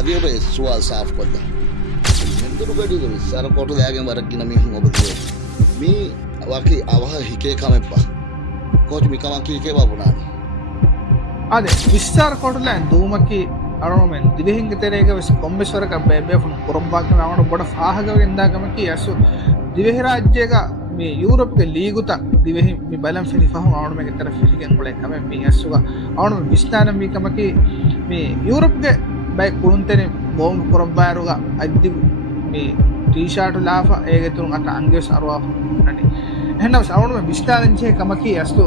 अभी अब सवाल साफ कर दा ఎందుకు గడిగ విసార కోట దాగే వరకిన మీ మొబది మీ వాకి అవహ හිකේ කමෙප්පා కోచ్ మీ కమకి හිකේ బాబునాని అదే విస్తార కోటల దూమకి අරමෙන් දිවෙහිංග තෙරේක වෙස් කොම්බේශ්වරක බේබේෆුන් කුරම්බාක නවන බොඩ ෆාහගව ඉඳාගමකි යසු දිවෙහි රාජ්‍යයක මේ යුරෝප්ගේ ලීගුත දිවෙහි මේ බලම් ෆිලිෆහම් අවන මේක තර ෆිලිගෙන් ගොලේ කම මේ යසුග අවන විස්ථාන මේ කමකි මේ යුරෝප්ගේ බයි කුරුන්තෙනි බෝම් කුරම්බාරුග අද්දි මේ ටී-ෂර්ට් ලාෆා ඒගේ තුන් අත අංගේ සරවා නනි එහෙනම් අවන මේ විස්ථානංචේ කමකි යසු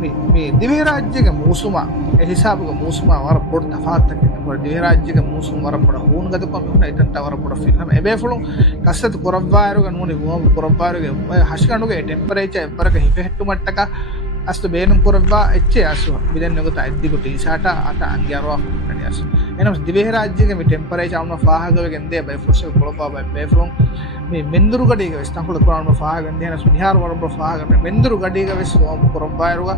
මේ දිවෙහි රාජ්‍යයක මූසුමා ඒ හිසාබුක මූසුමා වර පොඩ තෆාත්තක දිවෙහි රාජ්‍යයක මූසුම වර පොඩ හෝන් ගද කොම් උන ඉතන්ට වර පොඩ ෆිල්ම් එබේ ෆලුන් කස්සත් කොරබ්වාරුග නෝනි වෝම් කොරබ්වාරුගේ හෂකණුගේ ටෙම්පරේචර් එපරක හිෆෙට්ටු මට්ටක අස්තු බේනුම් කොරබ්වා එච්චේ අසු බිදෙන් නගත අද්දිකු ටී-ෂර්ට් අත අංගියරවා නනි අසු එනම්ස් දිවෙහි රාජ්‍යයක මේ ටෙම්පරේචර් අවන ෆාහගවගෙන් දේ බයි ෆොර්ෂ කොලබා බයි බේ ෆලුන් මේ මෙන්දුරු ගඩේක වෙස්තංකුල කරාම ෆාහගෙන් දේනස් මිහාර වරබ ෆාහගෙන් මෙන්දුරු ගඩේක වෙස් වෝම් කොරබ්වාරුග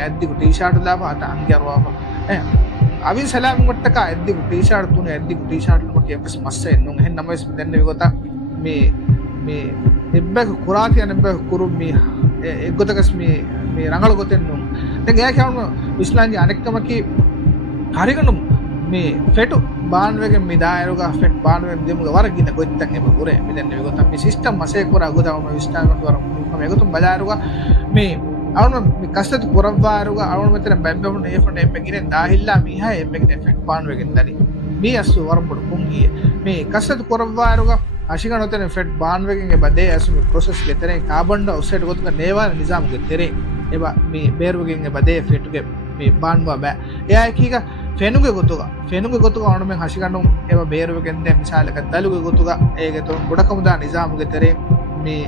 අද්දිකු ටී-ෂර්ට් දාප අත අංගියරවා අවින් සලාම් මට්ටක අද්දිකු ටී-ෂර්ට් තුනේ අද්දිකු ටී-ෂර්ට් මට එපස් මස්සේ නුන් එහෙන් නමස් දෙන්න විගත මේ එබ්බක කුරාතිය නෙබ්බක කුරු මේ එක්ගොතකස් මේ රංගල ගොතෙන් නුන් දැන් එයා කියවන ඉස්ලාම්ජි අනෙක්කමකි හරිගනු මේ ෆෙටු බාන්වෙගෙන් මිදායරුග ෆෙට් බාන්වෙන් දෙමුග වරගින කොත්තක් එම කුරේ මෙදෙන්න විගත මේ සිස්ටම් මසේ කුරා ගොතම විස්ථානක වර මේගොතුම් බලාරුග මේ ಅವನು ಕಷ್ಟದ ಕುರವ್ವಾರುಗ ಅವನ ಮತ್ತೆ ಬೆಂಬೆಹುನ ಏಫಂಡ ಎಮ್ಮೆಗಿನೆ ದಾಹಿಲ್ಲ ಮೀಹ ಎಮ್ಮೆಗಿನೆ ಎಫೆಕ್ಟ್ ಬಾನ್ವೆಗಿಂದನಿ ಮೀ ಅಸ್ಸು ವರಪಡು ಕುಂಗಿಯೆ ಮೀ ಕಷ್ಟದ ಕುರವ್ವಾರುಗ ಅಶಿಗಣೊತ್ತನೆ ಎಫೆಕ್ಟ್ ಬಾನ್ವೆಗಿಂಗೆ ಬದೇ ಅಸು ಮಿ ಪ್ರೊಸೆಸ್ ಗೆ ತೆರೆ ಕಾರ್ಬನ್ ಡೈಆಕ್ಸೈಡ್ ಗೊತ್ತುಗ ನೇವಾರ ನಿಜಾಮ್ ಗೆ ತೆರೆ ಎಬ ಮೀ ಬೇರುವೆಗಿಂಗೆ ಬದೇ ಎಫೆಕ್ಟ್ ಗೆ ಮೀ ಬಾನ್ವಾ ಬෑ එයා කීක ෆෙනුගේ ගොතුක අවන මෙන් හෂිගණු එබ ಬೇರುවෙගෙන් දැන් මිසාලක දලුගේ ගොතුක ඒගේ තොන් ගොඩකම දා නිසාම් ගේ ತೆರೆ මේ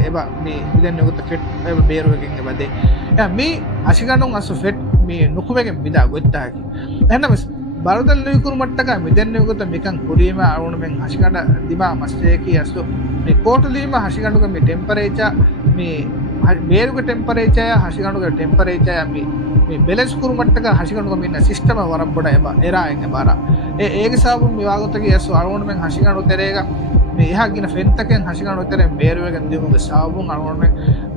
එබ මේ ඉදන් නගත ෆෙට් එබ ಬೇರುවෙකින් එබදේ යා මේ අශිගණුන් අසු ෆෙට් මේ නුකුවෙගෙන් විදා ගොත්තාකි එහෙනම් බරදල් ලිකුරු මට්ටක මෙදෙන් නගත මිකන් කුරීම අවුණ මෙන් අශිගණ දිමා මස්තේකි අසු මේ කෝටලීම අශිගණුක මේ ටෙම්පරේචර් මේ ಬೇರುගේ ටෙම්පරේචර් අශිගණුක ටෙම්පරේචර් මේ බැලන්ස් කුරු මට්ටක අශිගණුක මෙන්න සිස්ටම වරබ්බඩ එබ එරායෙන් එබාර ඒගේ සාබුන් මේ වාගතකි අසු අවුණ මෙන් අශිගණු තෙරේග මේ එහා ගින ෆෙන්තකෙන් හෂිගණු තෙරෙන් ಬೇರುවෙගෙන් දෙමුගේ සාබුන් අරවන්නේ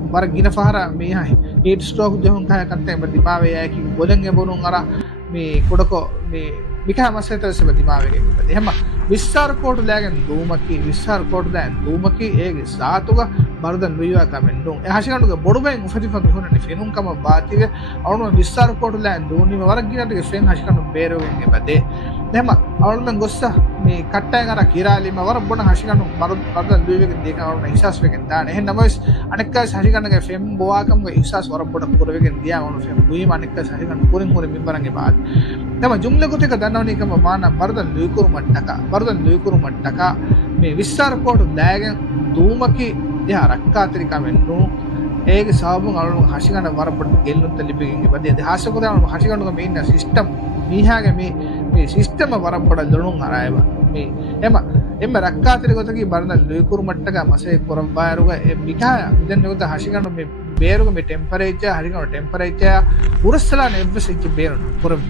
බර ගින ෆහර මේ හයි හීට් ස්ට්‍රෝක් දෙහුන් කය කත්තේ බ දිමාවේ යකි බොලෙන් එබුනුන් අර මේ කොඩකෝ මේ මිකා මසෙතස බ දිමාවේ ගෙ එහෙම විස්සාර කෝට ලෑගෙන් දූමකි විස්සාර කෝට දැන් දූමකි ඒගේ සාතුග බරදන් විවා කමෙන් නුන් හෂිගණුගේ බොඩුබෙන් උෆතිෆ මිහුනනි ෆෙනුන් කම බාතිවේ අවුන විස්සාර කෝට ලෑන් දූනිම වර ගිනට ෆෙන් හෂිගණු ಬೇರುවෙන් එබදේ එහෙම අවුන මෙන් ගොස්ස මේ කට්ටයන් අර කිරාලිම වර බොන හෂිගණු බරදන් විවෙගෙන් දෙක අවුන ඉසස් වෙගෙන් දාන එහෙන් නමස් අනෙක්ක හෂිගණුගේ ෆෙම් බෝවාකම්ගේ ඉසස් වර බොඩ පුරවෙගෙන් දියා අවුන ෆෙම් බුයිම අනෙක්ක හෂිගණු පුරින් පුරින් මිබරන්ගේ බාත් තම ජුම්ල ගොතක දන්නවනිකම මාන බරදන් ලිකුරු මට්ටක මේ විස්සාර කොට දෑගෙන් දූමකි එහා රක්කාතරිකමෙන් නු ඒගේ සාබුන් අලුණු හෂිගණ වරපට ගෙල්ලුත් ලිපිකින්ගේ බදේ දහසක දාන හෂිගණුක මේ ඉන්න සිස්ටම් මීහාගේ මේ සිස්ටම වරපට දොණුන් අරයව මේ එම රක්කාතරි ගොතකි බරදන් ලිකුරු මට්ටක මසේ කොරම්බාරුග මිකාය ඉතින් නුත හෂිගණු මේ ಬೇರುಗ මේ ටෙම්පරේචර් හරිගණ ටෙම්පරේචර් උරස්සලා නෙබ්බසෙච්ච ಬೇරුන පුරම්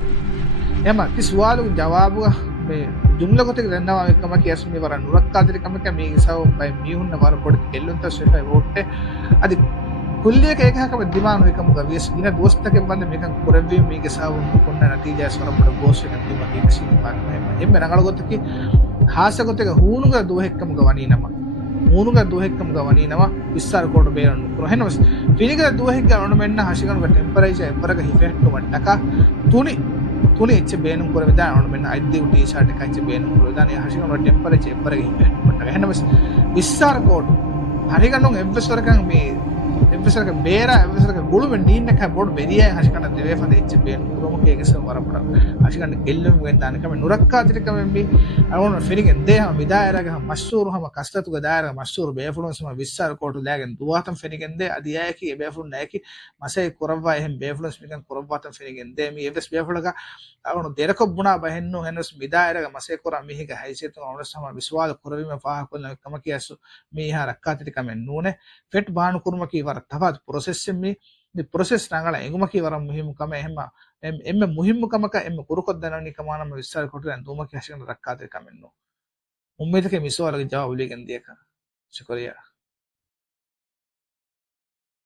එම කිස්වාලු ජවාබුග මේ ජුම්ල ගොතක දන්නවා එකම කියස් මේ වර නුරක්කාතරි කමක මේ ඉසව බයි මිහුන්න වර පොඩි කෙල්ලුන්ත සෙෆයි වෝට්ටේ අදි කුල්ලියක එකකම දිමාන එකම ගවිස් ඉන දොස්තකෙන් බඳ මේක පුරවි මේක සාවුන් කොන්න නතිජා ස්වරපඩ ගෝස් එක දිමා මේක සින්පාක් නේ එම්බ නගල ගොතකි හාස ගොතක හූනුග දුහෙක්කම ගවනීනම හූනුග දුහෙක්කම ගවනීනම විස්සාර කොට බේරන්න පුරහෙනවස් පිනිග දුහෙක් ගවන මෙන්න හෂිගණුක ටෙම්පරේචර් එපරක හිෆෙක්ට් වට්ටක තුනි එච්ච බේනුම් කර විදා අවුන මෙන්න අයිද්දි ටී-ෂර්ට් එකක් එච්ච බේනුම් කර විදා නේ හෂිගණුක ටෙම්පරේචර් එපරක හිෆෙක්ට් වට්ටක එහෙනවස් විස්සාර කොට හරිගණුන් එව්වසරකන් මේ එවසරක බේරා එවසරක ගුළුම නීන්නක බොඩ බෙරියයි හෂිකන්න දෙවේ ෆද එච්ච බේන කුරුමකේක සම වරපඩ හෂිකන්න ගෙල්ලම වෙන් දානකම නුරක්කාතිරකම මේ අවුන ෆිරිගෙන් දේහම විදායරගහ මස්සූරුහම කස්තතුක දායරග මස්සූරු බේෆුලුන් සම විස්සාර කෝටු ලෑගෙන් දුවාතම් ෆිරිගෙන් දේ අදියායකි බේෆුලුන් නැයකි මසේ කුරවවා එහෙන් බේෆුලස් මිකන් කුරවවාතම් ෆිරිගෙන් දේ මේ එවස් බේෆුලක අවුන දෙරක බුණා බහෙන්නු හෙනස් විදායරග මසේ කුර මිහිග හයිසෙතු අවුන සම විස්වාල කුරවීම ෆාහ කොල්ල කම කියසු මේ හා රක්කාතිරකම නූනේ ෆෙට් බාණු කුරුමකි වර තවත් ප්‍රොසෙස් මේ ದಿ ಪ್ರೊಸೆಸ್ ನಂಗಳ ಎಗುಮಕಿ ವರ ಮುಹಿಮುಕಮ ಎಮ್ಮ ಎಮ್ಮೆ ಮುಹಿಮುಕಮಕ ಎಮ್ಮೆ ಕುರುಕೊದ್ದನನಿ ಕಮಾನಮ ವಿಸ್ತಾರ ಕೊಟ್ಟರೆ ದೂಮಕಿ ಹಸಿನ ರಕ್ಕಾದ್ರೆ ಕಮೆನ್ನು ಉಮ್ಮೇದಕ್ಕೆ ಮಿಸುವರಗೆ ಜವಾಬ್ ಉಲಿಗೆಂದಿಯಕ ಶುಕ್ರಿಯಾ